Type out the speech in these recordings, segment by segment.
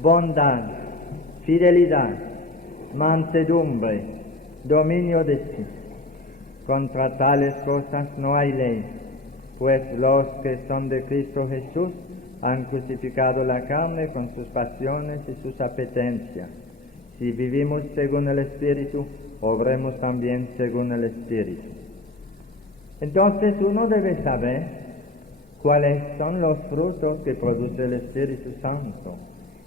bondad, fidelidad, mansedumbre, dominio de sí. Contra tales cosas no hay ley, pues los que son de Cristo Jesús han crucificado la carne con sus pasiones y sus apetencias. Si vivimos según el Espíritu, obremos también según el Espíritu. Entonces uno debe saber cuáles son los frutos que produce el Espíritu Santo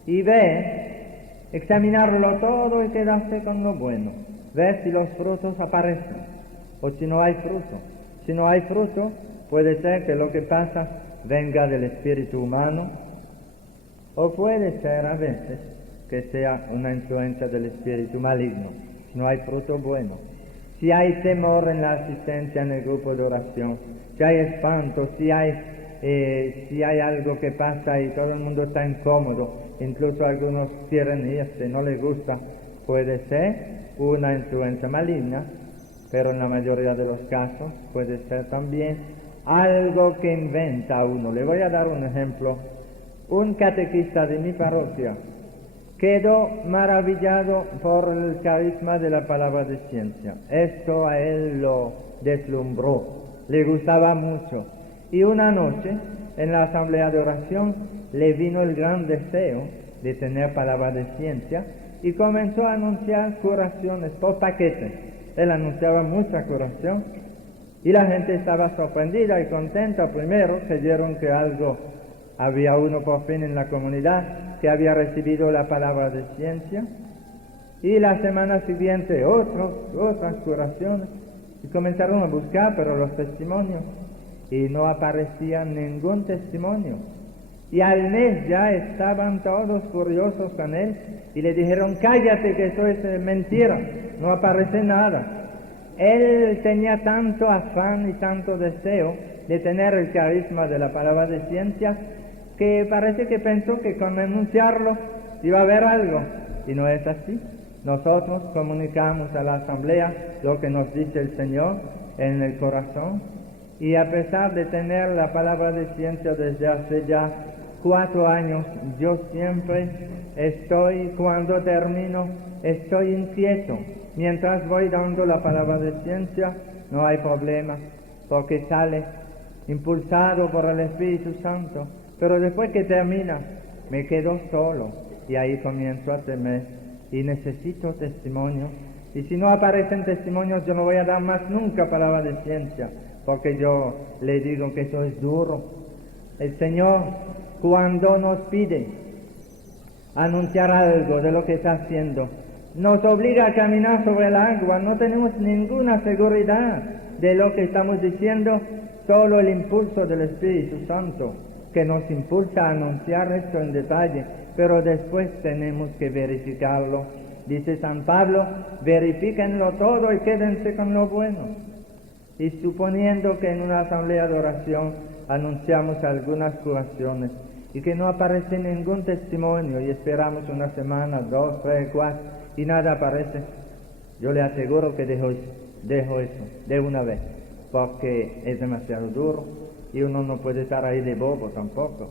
y ver, examinarlo todo y quedarse con lo bueno, ver si los frutos aparecen o si no hay fruto. Si no hay fruto, puede ser que lo que pasa venga del espíritu humano, o puede ser a veces que sea una influencia del espíritu maligno. Si no hay fruto bueno, si hay temor en la asistencia en el grupo de oración, si hay espanto, si hay algo que pasa y todo el mundo está incómodo, incluso algunos quieren irse, no les gusta, puede ser una influencia maligna, pero en la mayoría de los casos puede ser también algo que inventa uno. Le voy a dar un ejemplo. Un catequista de mi parroquia quedó maravillado por el carisma de la palabra de ciencia. Esto a él lo deslumbró, le gustaba mucho. Y una noche, en la asamblea de oración, le vino el gran deseo de tener palabra de ciencia y comenzó a anunciar curaciones por paquete. Él anunciaba mucha curación y la gente estaba sorprendida y contenta. Primero creyeron que había uno por fin en la comunidad que había recibido la palabra de ciencia, y la semana siguiente otras curaciones, y comenzaron a buscar pero los testimonios, y no aparecía ningún testimonio. Y al mes ya estaban todos furiosos con él y le dijeron: cállate, que eso es mentira, no aparece nada. Él tenía tanto afán y tanto deseo de tener el carisma de la palabra de ciencia que parece que pensó que con anunciarlo iba a haber algo, y no es así. Nosotros comunicamos a la asamblea lo que nos dice el Señor en el corazón, y a pesar de tener la palabra de ciencia desde hace ya 4 años, yo siempre cuando termino, estoy inquieto. Mientras voy dando la palabra de ciencia, no hay problema, porque sale impulsado por el Espíritu Santo. Pero después que termina, me quedo solo, y ahí comienzo a temer, y necesito testimonios. Y si no aparecen testimonios, yo no voy a dar más nunca palabra de ciencia, porque yo le digo que eso es duro. El Señor, cuando nos pide anunciar algo de lo que está haciendo, nos obliga a caminar sobre el agua. No tenemos ninguna seguridad de lo que estamos diciendo, solo el impulso del Espíritu Santo que nos impulsa a anunciar esto en detalle, pero después tenemos que verificarlo. Dice San Pablo: verifíquenlo todo y quédense con lo bueno. Y suponiendo que en una asamblea de oración anunciamos algunas curaciones y que no aparece ningún testimonio, y esperamos una semana, 2, 3, 4, y nada aparece, yo le aseguro que dejo eso de una vez, porque es demasiado duro y uno no puede estar ahí de bobo tampoco.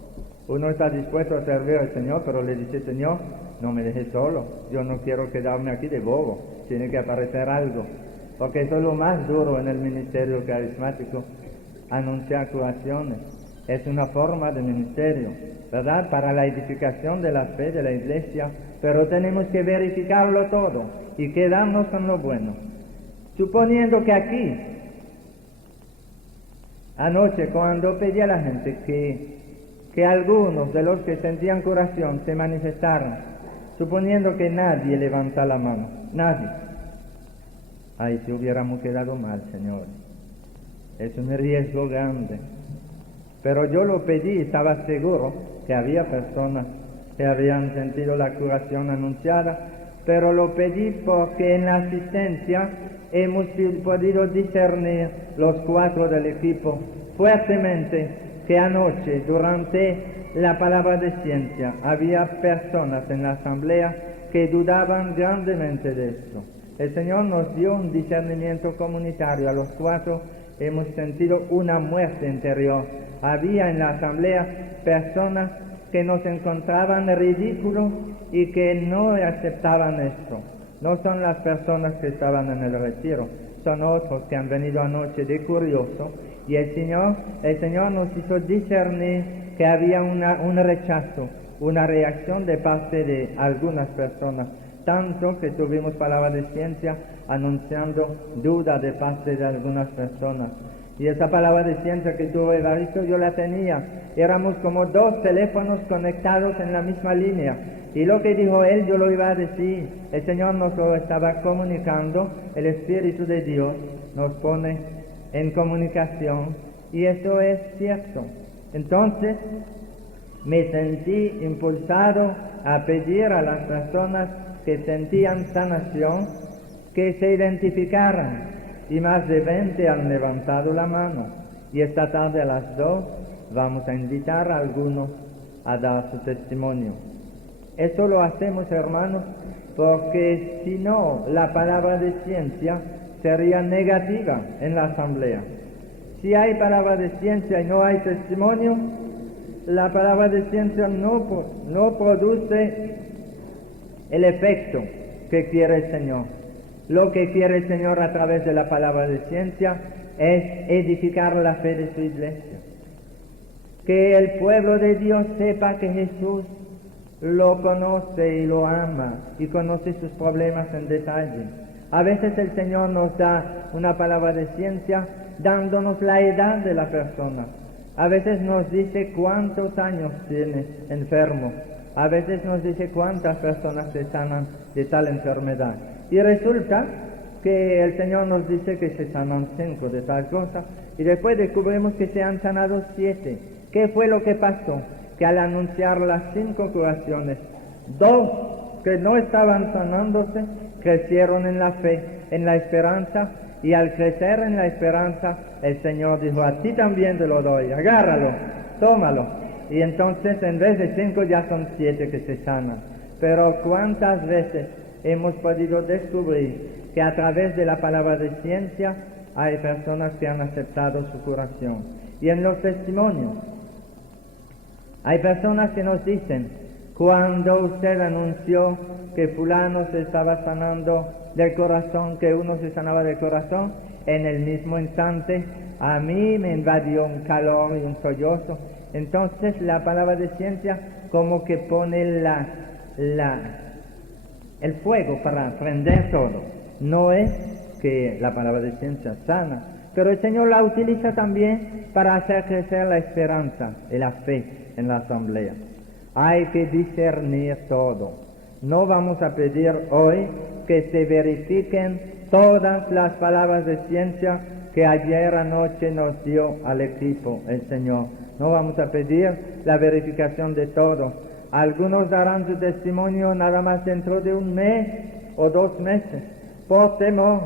Uno está dispuesto a servir al Señor, pero le dice: Señor, no me dejes solo, yo no quiero quedarme aquí de bobo, tiene que aparecer algo, porque eso es lo más duro en el ministerio carismático, anunciar curaciones. Es una forma de ministerio, ¿verdad?, para la edificación de la fe de la Iglesia, pero tenemos que verificarlo todo y quedarnos con lo bueno. Suponiendo que aquí, anoche, cuando pedí a la gente que algunos de los que sentían curación se manifestaran, suponiendo que nadie levanta la mano, nadie. Ay, si hubiéramos quedado mal, Señor. Es un riesgo grande. Pero yo lo pedí y estaba seguro que había personas que habían sentido la curación anunciada, pero lo pedí porque en la asistencia hemos podido discernir los 4 del equipo fuertemente que anoche, durante la palabra de ciencia, había personas en la asamblea que dudaban grandemente de esto. El Señor nos dio un discernimiento comunitario. A los 4 hemos sentido una muerte interior. Había en la asamblea personas que nos encontraban ridículos y que no aceptaban esto. No son las personas que estaban en el retiro, son otros que han venido anoche de curioso, y el Señor nos hizo discernir que había un rechazo, una reacción de parte de algunas personas, tanto que tuvimos palabra de ciencia anunciando duda de parte de algunas personas. Y esa palabra de ciencia que tuvo Evaristo, yo la tenía. Éramos como dos teléfonos conectados en la misma línea. Y lo que dijo él, yo lo iba a decir. El Señor nos lo estaba comunicando. El Espíritu de Dios nos pone en comunicación. Y eso es cierto. Entonces, me sentí impulsado a pedir a las personas que sentían sanación que se identificaran. Y más de 20 han levantado la mano. Y esta tarde a las 2 vamos a invitar a algunos a dar su testimonio. Eso lo hacemos, hermanos, porque si no, la palabra de ciencia sería negativa en la asamblea. Si hay palabra de ciencia y no hay testimonio, la palabra de ciencia no produce el efecto que quiere el Señor. Lo que quiere el Señor a través de la palabra de ciencia es edificar la fe de su iglesia. Que el pueblo de Dios sepa que Jesús lo conoce y lo ama y conoce sus problemas en detalle. A veces el Señor nos da una palabra de ciencia dándonos la edad de la persona. A veces nos dice cuántos años tiene enfermo. A veces nos dice cuántas personas se sanan de tal enfermedad. Y resulta que el Señor nos dice que se sanan 5 de tal cosa, y después descubrimos que se han sanado 7. ¿Qué fue lo que pasó? Que al anunciar las 5 curaciones, 2 que no estaban sanándose, crecieron en la fe, en la esperanza, y al crecer en la esperanza, el Señor dijo, a ti también te lo doy, agárralo, tómalo. Y entonces en vez de 5 ya son 7 que se sanan. Pero ¿cuántas veces hemos podido descubrir que a través de la palabra de ciencia hay personas que han aceptado su curación? Y en los testimonios hay personas que nos dicen, cuando usted anunció que fulano se estaba sanando del corazón, que uno se sanaba del corazón, en el mismo instante a mí me invadió un calor y un sollozo. Entonces la palabra de ciencia como que pone el fuego para prender todo. No es que la palabra de ciencia sana, pero el Señor la utiliza también para hacer crecer la esperanza y la fe en la asamblea. Hay que discernir todo. No vamos a pedir hoy que se verifiquen todas las palabras de ciencia que ayer anoche nos dio al equipo el Señor. No vamos a pedir la verificación de todo. Algunos darán su testimonio nada más dentro de 1 mes o 2 meses, por temor,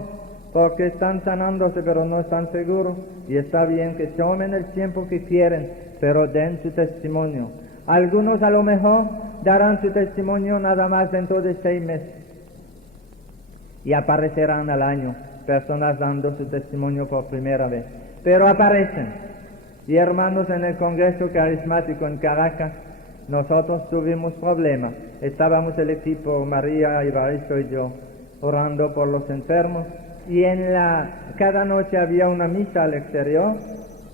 porque están sanándose pero no están seguros, y está bien que tomen el tiempo que quieren, pero den su testimonio. Algunos a lo mejor darán su testimonio nada más dentro de 6 meses, y aparecerán al año personas dando su testimonio por primera vez, pero aparecen. Y hermanos, en el Congreso Carismático en Caracas, nosotros tuvimos problemas. Estábamos el equipo, María, Evaristo y yo, orando por los enfermos, y cada noche había una misa al exterior,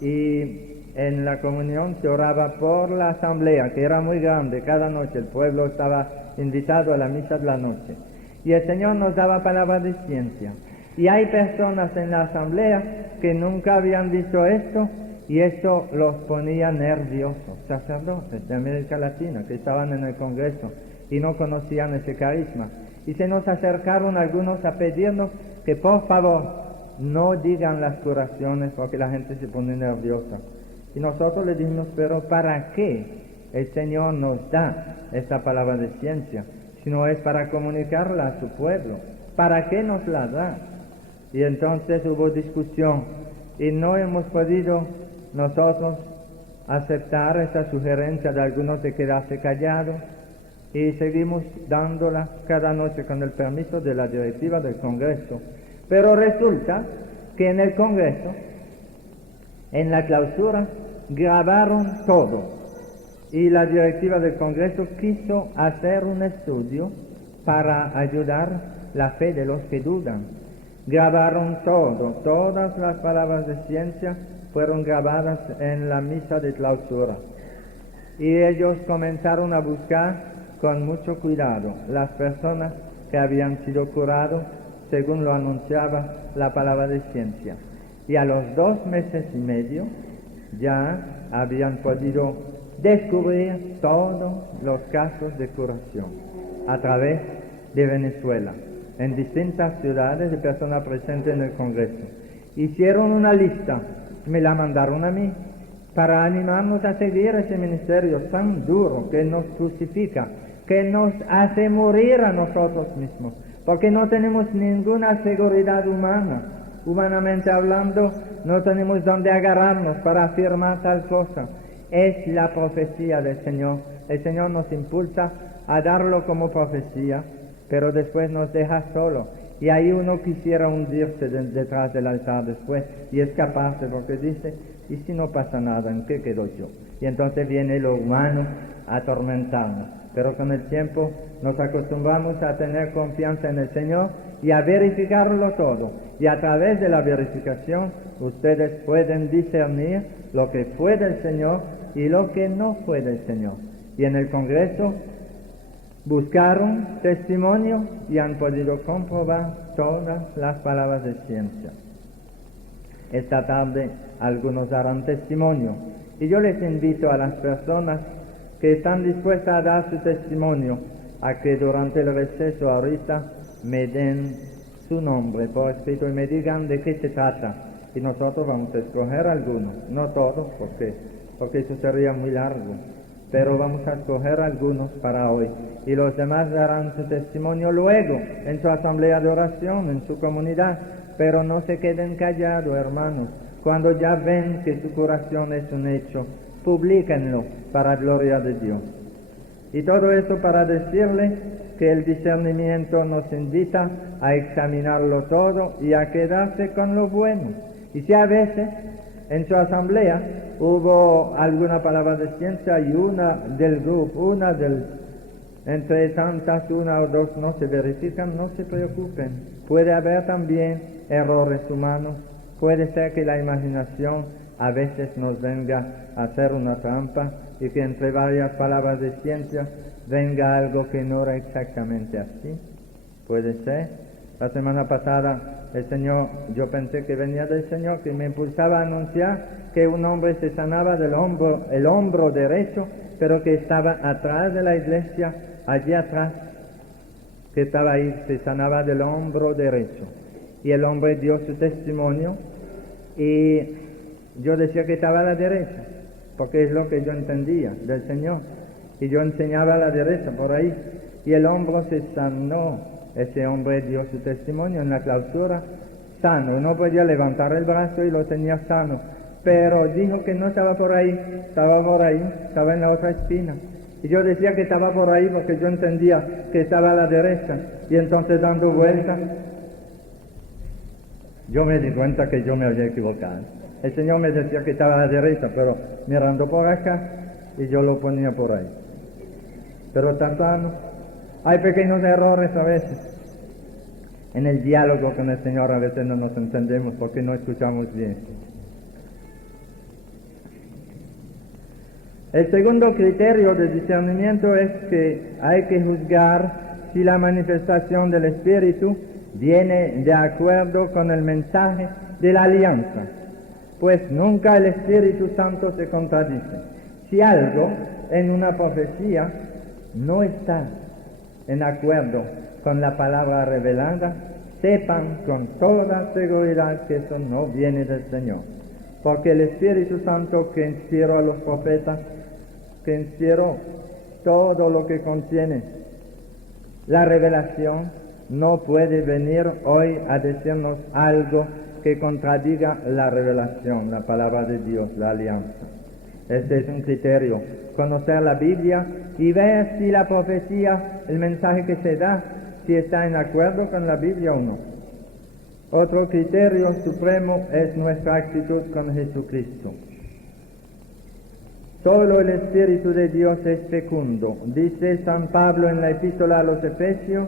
y en la comunión se oraba por la asamblea, que era muy grande. Cada noche el pueblo estaba invitado a la misa de la noche, y el Señor nos daba palabra de ciencia. Y hay personas en la asamblea que nunca habían visto esto, y eso los ponía nerviosos. Sacerdotes de América Latina que estaban en el Congreso y no conocían ese carisma. Y se nos acercaron algunos a pedirnos que por favor no digan las curaciones porque la gente se pone nerviosa. Y nosotros le dijimos, pero ¿para qué el Señor nos da esta palabra de ciencia? Si no es para comunicarla a su pueblo, ¿para qué nos la da? Y entonces hubo discusión y no hemos podido nosotros aceptar esa sugerencia de algunos de quedarse callados, y seguimos dándola cada noche con el permiso de la directiva del Congreso. Pero resulta que en el Congreso, en la clausura, grabaron todo. y la directiva del Congreso quiso hacer un estudio para ayudar la fe de los que dudan. Grabaron todas las palabras de ciencia fueron grabadas en la misa de clausura. Y ellos comenzaron a buscar con mucho cuidado las personas que habían sido curados según lo anunciaba la palabra de ciencia. Y a los 2 meses y medio ya habían podido descubrir todos los casos de curación a través de Venezuela, en distintas ciudades de personas presentes en el Congreso. Hicieron una lista, me la mandaron a mí, para animarnos a seguir ese ministerio tan duro que nos crucifica, que nos hace morir a nosotros mismos, porque no tenemos ninguna seguridad humana. Humanamente hablando, no tenemos dónde agarrarnos para afirmar tal cosa. Es la profecía del Señor. El Señor nos impulsa a darlo como profecía, pero después nos deja solo. Y ahí uno quisiera hundirse detrás del altar después y escaparse, porque dice, ¿y si no pasa nada? ¿En qué quedo yo? Y entonces viene lo humano a atormentarnos. Pero con el tiempo nos acostumbramos a tener confianza en el Señor y a verificarlo todo. Y a través de la verificación ustedes pueden discernir lo que fue del Señor y lo que no fue del Señor. Y en el Congreso buscaron testimonio y han podido comprobar todas las palabras de ciencia. Esta tarde algunos darán testimonio y yo les invito a las personas que están dispuestas a dar su testimonio a que durante el receso ahorita me den su nombre por escrito y me digan de qué se trata. Y nosotros vamos a escoger algunos, no todos, porque eso sería muy largo, pero vamos a escoger algunos para hoy. Y los demás darán su testimonio luego, en su asamblea de oración, en su comunidad. Pero no se queden callados, hermanos. Cuando ya ven que su curación es un hecho, publíquenlo para gloria de Dios. Y todo eso para decirle que el discernimiento nos invita a examinarlo todo y a quedarse con lo bueno. Y si a veces en su asamblea hubo alguna palabra de ciencia y una del grupo, entre tantas, una o dos no se verifican, no se preocupen. Puede haber también errores humanos, puede ser que la imaginación a veces nos venga a hacer una trampa y que entre varias palabras de ciencia venga algo que no era exactamente así. Puede ser. La semana pasada el Señor, yo pensé que venía del Señor, que me impulsaba a anunciar que un hombre se sanaba del hombro, el hombro derecho, pero que estaba atrás de la iglesia, allí atrás, que estaba ahí, se sanaba del hombro derecho. Y el hombre dio su testimonio y yo decía que estaba a la derecha, porque es lo que yo entendía del Señor. Y yo enseñaba a la derecha por ahí. Y el hombro se sanó. Ese hombre dio su testimonio en la clausura, sano. No podía levantar el brazo y lo tenía sano. Pero dijo que no estaba por ahí, estaba en la otra esquina. Y yo decía que estaba por ahí porque yo entendía que estaba a la derecha. Y entonces dando vueltas, yo me di cuenta que yo me había equivocado. El Señor me decía que estaba a la derecha, pero mirando por acá y yo lo ponía por ahí. Pero está sano. Hay pequeños errores a veces. En el diálogo con el Señor a veces no nos entendemos porque no escuchamos bien. El segundo criterio de discernimiento es que hay que juzgar si la manifestación del Espíritu viene de acuerdo con el mensaje de la alianza, pues nunca el Espíritu Santo se contradice. Si algo en una profecía no está en acuerdo con la palabra revelada, sepan con toda seguridad que eso no viene del Señor, porque el Espíritu Santo que inspiró a los profetas, que inspiró todo lo que contiene la revelación, no puede venir hoy a decirnos algo que contradiga la revelación, la palabra de Dios, la alianza. Este es un criterio, conocer la Biblia y ver si la profecía, el mensaje que se da, si está en acuerdo con la Biblia o no. Otro criterio supremo es nuestra actitud con Jesucristo. Solo el Espíritu de Dios es fecundo. Dice San Pablo en la epístola a los Efesios,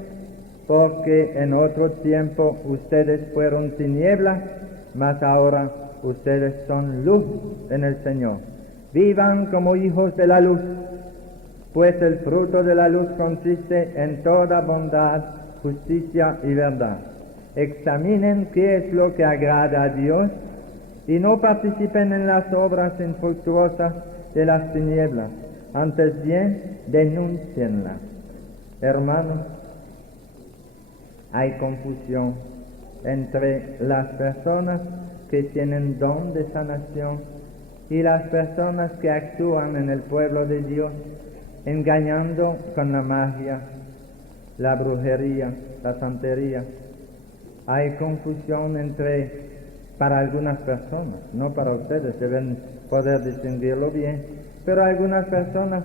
porque en otro tiempo ustedes fueron tinieblas, mas ahora ustedes son luz en el Señor. Vivan como hijos de la luz, pues el fruto de la luz consiste en toda bondad, justicia y verdad. Examinen qué es lo que agrada a Dios y no participen en las obras infructuosas de las tinieblas, antes bien denúncienlas. Hermanos, hay confusión entre las personas que tienen don de sanación y las personas que actúan en el pueblo de Dios, engañando con la magia, la brujería, la santería. Hay confusión para algunas personas, no para ustedes, deben poder distinguirlo bien, pero algunas personas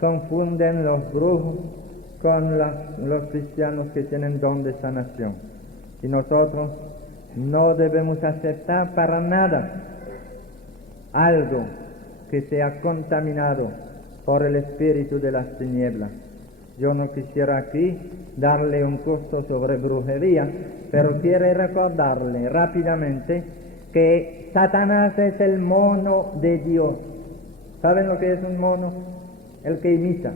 confunden los brujos con los cristianos que tienen don de sanación. Y nosotros no debemos aceptar para nada algo que sea contaminado por el espíritu de las tinieblas. Yo no quisiera aquí darle un curso sobre brujería, pero quiero recordarle rápidamente que Satanás es el mono de Dios. ¿Saben lo que es un mono? El que imita,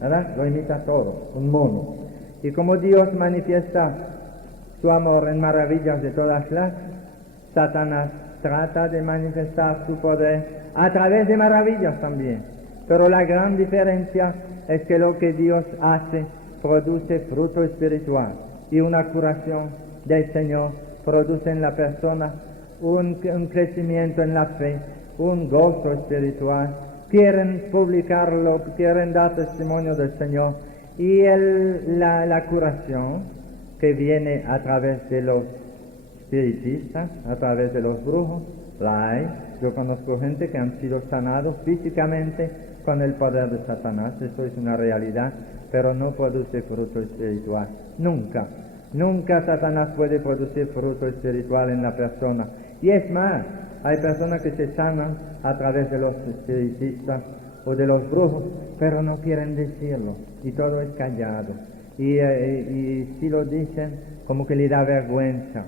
¿verdad? Lo imita todo, un mono. Y como Dios manifiesta su amor en maravillas de todas clases, Satanás trata de manifestar su poder a través de maravillas también. Pero la gran diferencia es que lo que Dios hace produce fruto espiritual, y una curación del Señor produce en la persona un crecimiento en la fe, un gozo espiritual. Quieren publicarlo, quieren dar testimonio del Señor, y la curación que viene a través de los espiritistas, a través de los brujos, la hay. Yo conozco gente que han sido sanados físicamente con el poder de Satanás. Eso es una realidad, pero no produce fruto espiritual. Nunca Satanás puede producir fruto espiritual en la persona. Y es más, hay personas que se sanan a través de los espiritistas o de los brujos, pero no quieren decirlo, y todo es callado. Y si lo dicen, como que le da vergüenza,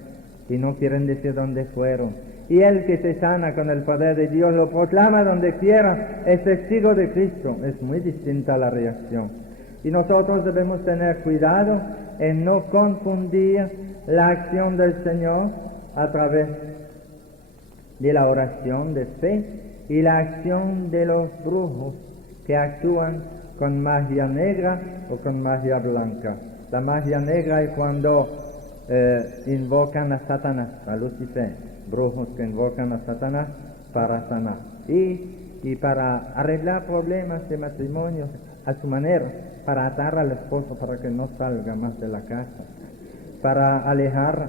y no quieren decir dónde fueron. Y el que se sana con el poder de Dios lo proclama donde quiera, es testigo de Cristo. Es muy distinta la reacción. Y nosotros debemos tener cuidado en no confundir la acción del Señor a través de la oración de fe y la acción de los brujos que actúan con magia negra o con magia blanca. La magia negra es cuando invocan a Satanás, a Lucifer. Brujos que invocan a Satanás para sanar y para arreglar problemas de matrimonio a su manera, para atar al esposo para que no salga más de la casa, para alejar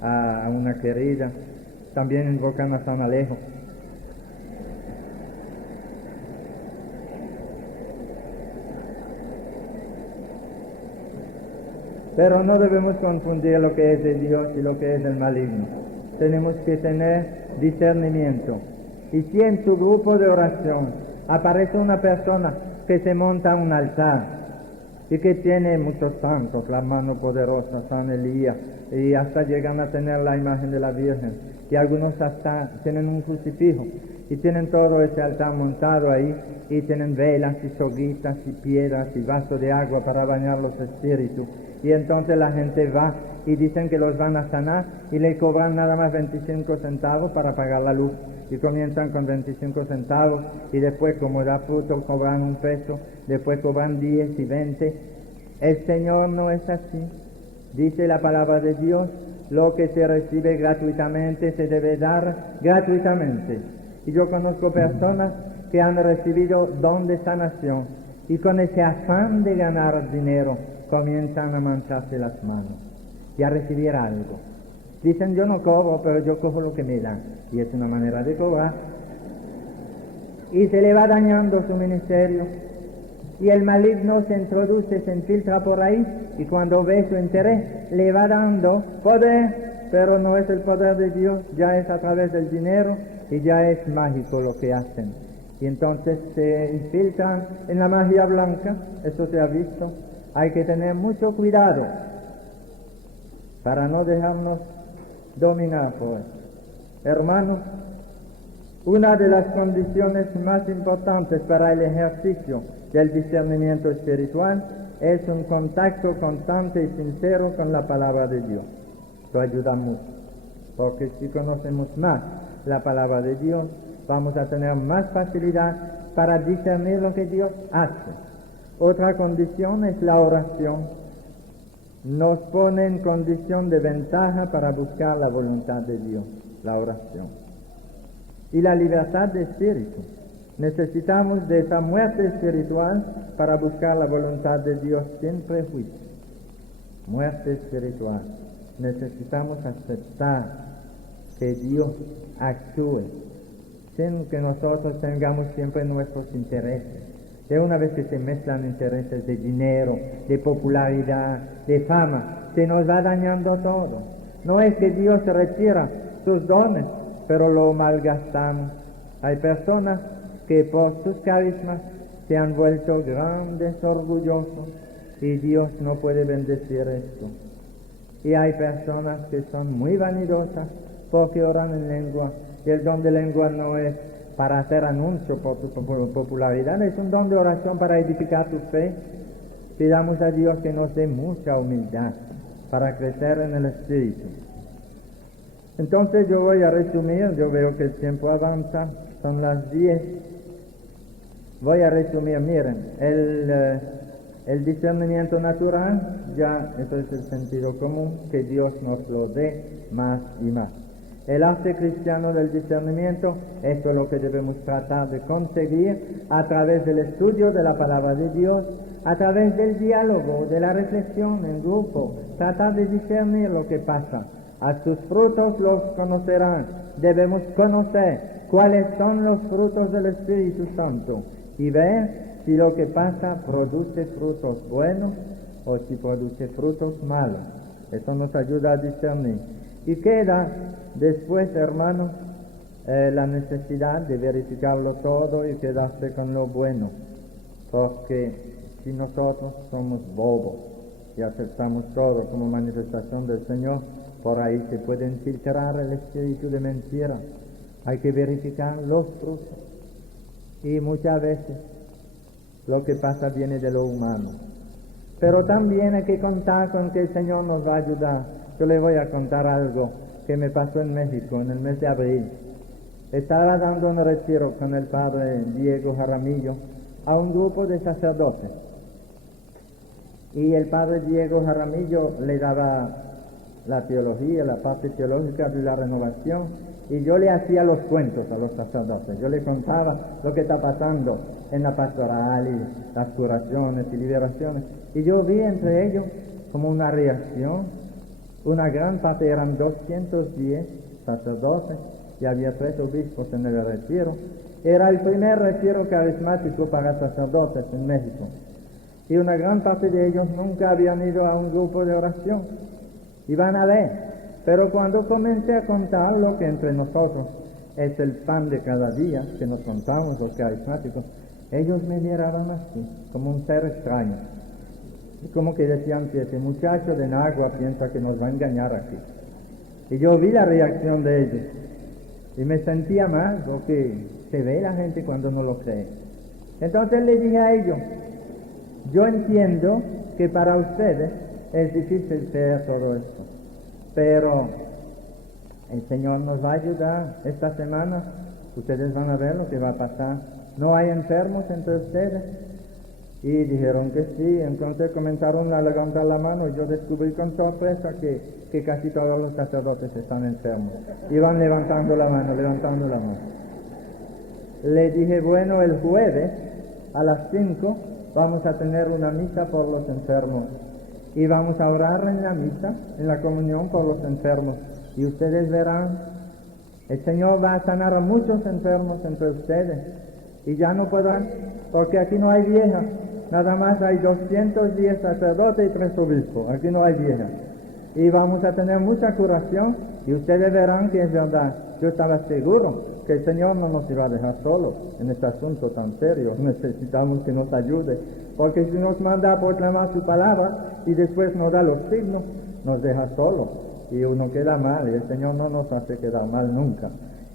a una querida. También invocan a San Alejo. Pero no debemos confundir lo que es de Dios y lo que es del maligno. Tenemos que tener discernimiento. Y si en su grupo de oración aparece una persona que se monta a un altar y que tiene muchos santos, la mano poderosa, San Elías, y hasta llegan a tener la imagen de la Virgen, y algunos hasta tienen un crucifijo, y tienen todo ese altar montado ahí, y tienen velas y soguitas y piedras y vasos de agua para bañar los espíritus, y entonces la gente va y dicen que los van a sanar y le cobran nada más 25 centavos para pagar la luz, y comienzan con 25 centavos y después, como da fruto, cobran un peso, después cobran 10 y 20. El Señor no es así. Dice la palabra de Dios: lo que se recibe gratuitamente se debe dar gratuitamente. Y yo conozco personas que han recibido don de sanación y con ese afán de ganar dinero comienzan a mancharse las manos y a recibir algo. Dicen: yo no cobro, pero yo cojo lo que me dan. Y es una manera de cobrar. Y se le va dañando su ministerio. Y el maligno se introduce, se infiltra por ahí, y cuando ve su interés, le va dando poder, pero no es el poder de Dios, ya es a través del dinero, y ya es mágico lo que hacen. y entonces se infiltran en la magia blanca. Eso se ha visto. Hay que tener mucho cuidado para no dejarnos dominar por eso. Hermanos, una de las condiciones más importantes para el ejercicio del discernimiento espiritual es un contacto constante y sincero con la palabra de Dios. Esto ayuda mucho, porque si conocemos más la palabra de Dios, vamos a tener más facilidad para discernir lo que Dios hace. Otra condición es la oración. Nos pone en condición de ventaja para buscar la voluntad de Dios, la oración. Y la libertad de espíritu. Necesitamos de esa muerte espiritual para buscar la voluntad de Dios sin prejuicio. Muerte espiritual. Necesitamos aceptar que Dios actúe sin que nosotros tengamos siempre nuestros intereses. De una vez que se mezclan intereses de dinero, de popularidad, de fama, se nos va dañando todo. No es que Dios retira sus dones, pero lo malgastamos. Hay personas que por sus carismas se han vuelto grandes, orgullosos, y Dios no puede bendecir esto. Y hay personas que son muy vanidosas porque oran en lengua, y el don de lengua no es para hacer anuncio por tu popularidad, es un don de oración para edificar tu fe. Pidamos a Dios que nos dé mucha humildad para crecer en el Espíritu. Entonces yo voy a resumir, yo veo que el tiempo avanza, son las 10. Voy a resumir, miren, el discernimiento natural, ya eso es el sentido común, que Dios nos lo dé más y más. El arte cristiano del discernimiento, esto es lo que debemos tratar de conseguir a través del estudio de la palabra de Dios, a través del diálogo, de la reflexión en grupo, tratar de discernir lo que pasa. A sus frutos los conocerán. Debemos conocer cuáles son los frutos del Espíritu Santo y ver si lo que pasa produce frutos buenos o si produce frutos malos. Eso nos ayuda a discernir. Y queda después, hermanos, la necesidad de verificarlo todo y quedarse con lo bueno, porque si nosotros somos bobos y aceptamos todo como manifestación del Señor, por ahí se puede infiltrar el espíritu de mentira. Hay que verificar los frutos, y muchas veces lo que pasa viene de lo humano, pero también hay que contar con que el Señor nos va a ayudar. Yo le voy a contar algo que me pasó en México en el mes de abril. Estaba dando un retiro con el padre Diego Jaramillo a un grupo de sacerdotes, y el padre Diego Jaramillo le daba la teología, la parte teológica de la renovación, y yo le hacía los cuentos a los sacerdotes. Yo le contaba lo que está pasando en la pastoral y las curaciones y liberaciones, y yo vi entre ellos como una reacción. Una gran parte, eran 210 sacerdotes y había 3 obispos en el retiro. Era el primer retiro carismático para sacerdotes en México, y una gran parte de ellos nunca habían ido a un grupo de oración. Iban a ver, pero cuando comencé a contar lo que entre nosotros es el pan de cada día, que nos contamos los carismáticos, ellos me miraban así, como un ser extraño. Y como que decían que ese muchacho de Nagua piensa que nos va a engañar aquí. Y yo vi la reacción de ellos y me sentía mal, porque se ve la gente cuando no lo cree. Entonces le dije a ellos, yo entiendo que para ustedes es difícil creer todo esto, pero el Señor nos va a ayudar. Esta semana ustedes van a ver lo que va a pasar. No hay enfermos entre ustedes. Y dijeron que sí. Entonces comenzaron a levantar la mano, y yo descubrí con sorpresa que casi todos los sacerdotes están enfermos. Iban levantando la mano. Le dije, bueno, el jueves a las 5 vamos a tener una misa por los enfermos, y vamos a orar en la misa, en la comunión por los enfermos, y ustedes verán, el Señor va a sanar a muchos enfermos entre ustedes, y ya no podrán, porque aquí no hay vieja. Nada más hay 210 sacerdotes y 3 obispos. Aquí no hay vieja. Y vamos a tener mucha curación, y ustedes verán que es verdad. yo estaba seguro que el Señor no nos iba a dejar solos en este asunto tan serio. Necesitamos que nos ayude, porque si nos manda a proclamar su palabra y después nos da los signos, nos deja solos y uno queda mal, y el Señor no nos hace quedar mal nunca.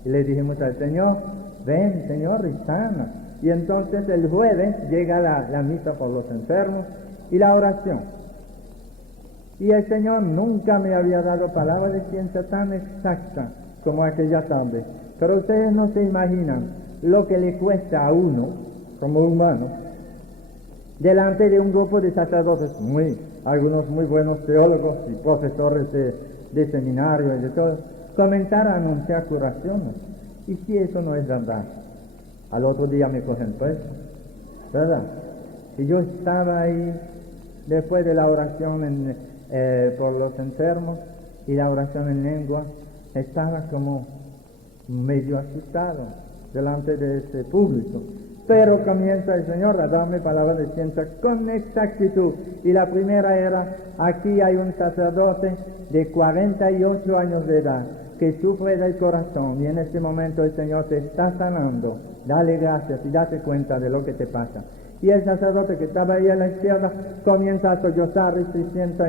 Y le dijimos al Señor, ven Señor y sana. Y entonces el jueves llega la misa por los enfermos y la oración. Y el Señor nunca me había dado palabra de ciencia tan exacta como aquella tarde. Pero ustedes no se imaginan lo que le cuesta a uno, como humano, delante de un grupo de sacerdotes, algunos muy buenos teólogos y profesores de seminario y de todo, comenzar a anunciar curaciones. Y si eso no es verdad, al otro día me cogen preso, ¿verdad? Y yo estaba ahí, después de la oración por los enfermos y la oración en lengua, estaba como medio asustado delante de ese público. Pero comienza el Señor a darme palabras de ciencia con exactitud. Y la primera era, aquí hay un sacerdote de 48 años de edad que sufre del corazón, y en este momento el Señor te está sanando. Dale gracias y date cuenta de lo que te pasa. Y el sacerdote que estaba ahí a la izquierda comienza a sollozar y se sienta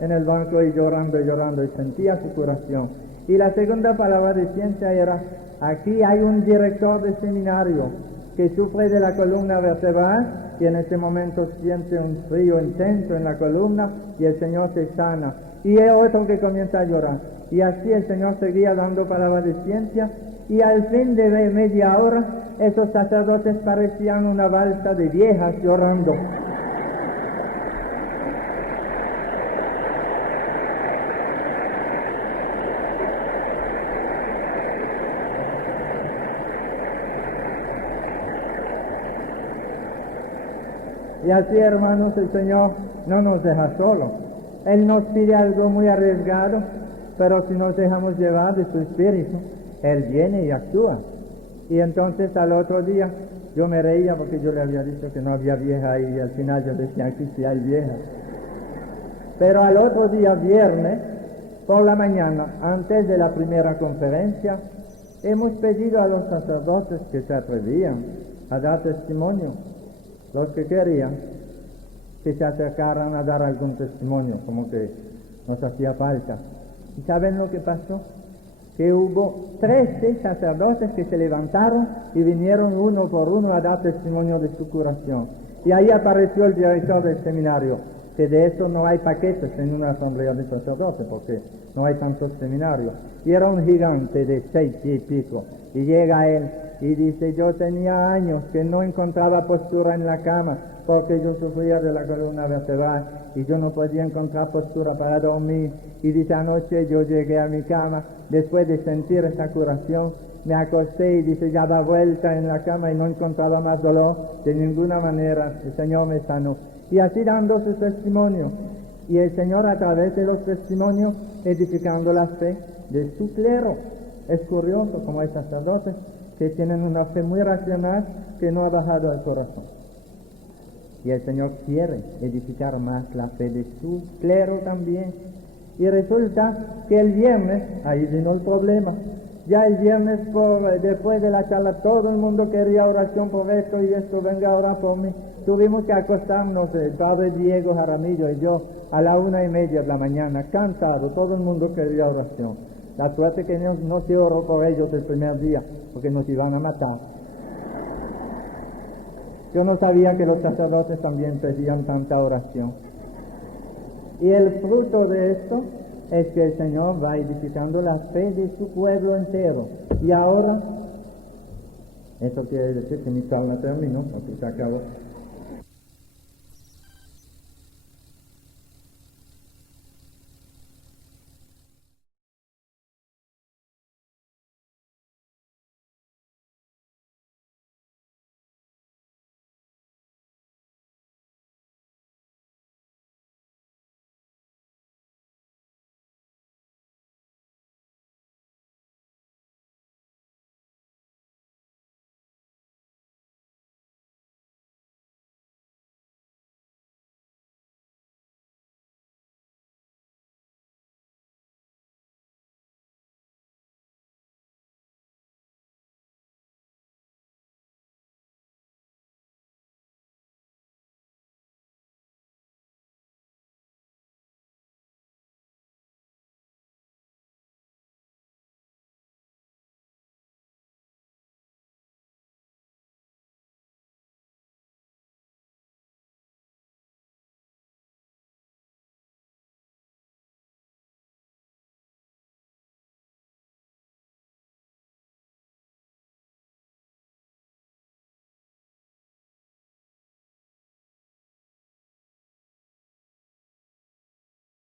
en el banco y llorando, y sentía su curación. Y la segunda palabra de ciencia era, aquí hay un director de seminario que sufre de la columna vertebral y en este momento siente un frío intenso en la columna y el Señor se sana. Y hay otro que comienza a llorar. Y así el Señor seguía dando palabras de ciencia, y al fin de media hora esos sacerdotes parecían una balsa de viejas llorando. Y así, hermanos, el Señor no nos deja solos. Él nos pide algo muy arriesgado, pero si nos dejamos llevar de su espíritu, Él viene y actúa. Y entonces al otro día yo me reía porque yo le había dicho que no había vieja y al final yo decía, aquí sí hay vieja. Pero al otro día, viernes, por la mañana, antes de la primera conferencia, hemos pedido a los sacerdotes que se atrevían a dar testimonio, los que querían que se acercaran a dar algún testimonio, como que nos hacía falta. ¿Y saben lo que pasó? Que hubo 13 sacerdotes que se levantaron y vinieron uno por uno a dar testimonio de su curación. Y ahí apareció el director del seminario, que de eso no hay paquetes en una asamblea de sacerdotes, porque no hay tantos seminarios. Y era un gigante de 6 pies y pico. Y llega él y dice, yo tenía años que no encontraba postura en la cama, porque yo sufría de la columna vertebral y yo no podía encontrar postura para dormir. Y dice, anoche yo llegué a mi cama, después de sentir esa curación, me acosté y dice, ya daba vuelta en la cama y no encontraba más dolor. De ninguna manera el Señor me sanó. Y así dando su testimonio. Y el Señor, a través de los testimonios, edificando la fe de su clero. Es curioso como hay sacerdotes que tienen una fe muy racional que no ha bajado al corazón. Y el Señor quiere edificar más la fe de su clero también. Y resulta que el viernes, ahí vino el problema. Ya el viernes, después de la charla, todo el mundo quería oración por esto y esto, venga a orar por mí. Tuvimos que acostarnos, el padre Diego Jaramillo y yo, a la 1:30 de la mañana, cansados, todo el mundo quería oración. La suerte que no se oró por ellos el primer día, porque nos iban a matar. Yo no sabía que los sacerdotes también pedían tanta oración. Y el fruto de esto es que el Señor va edificando la fe de su pueblo entero. Y ahora, eso quiere decir que mi charla terminó, porque se acabó.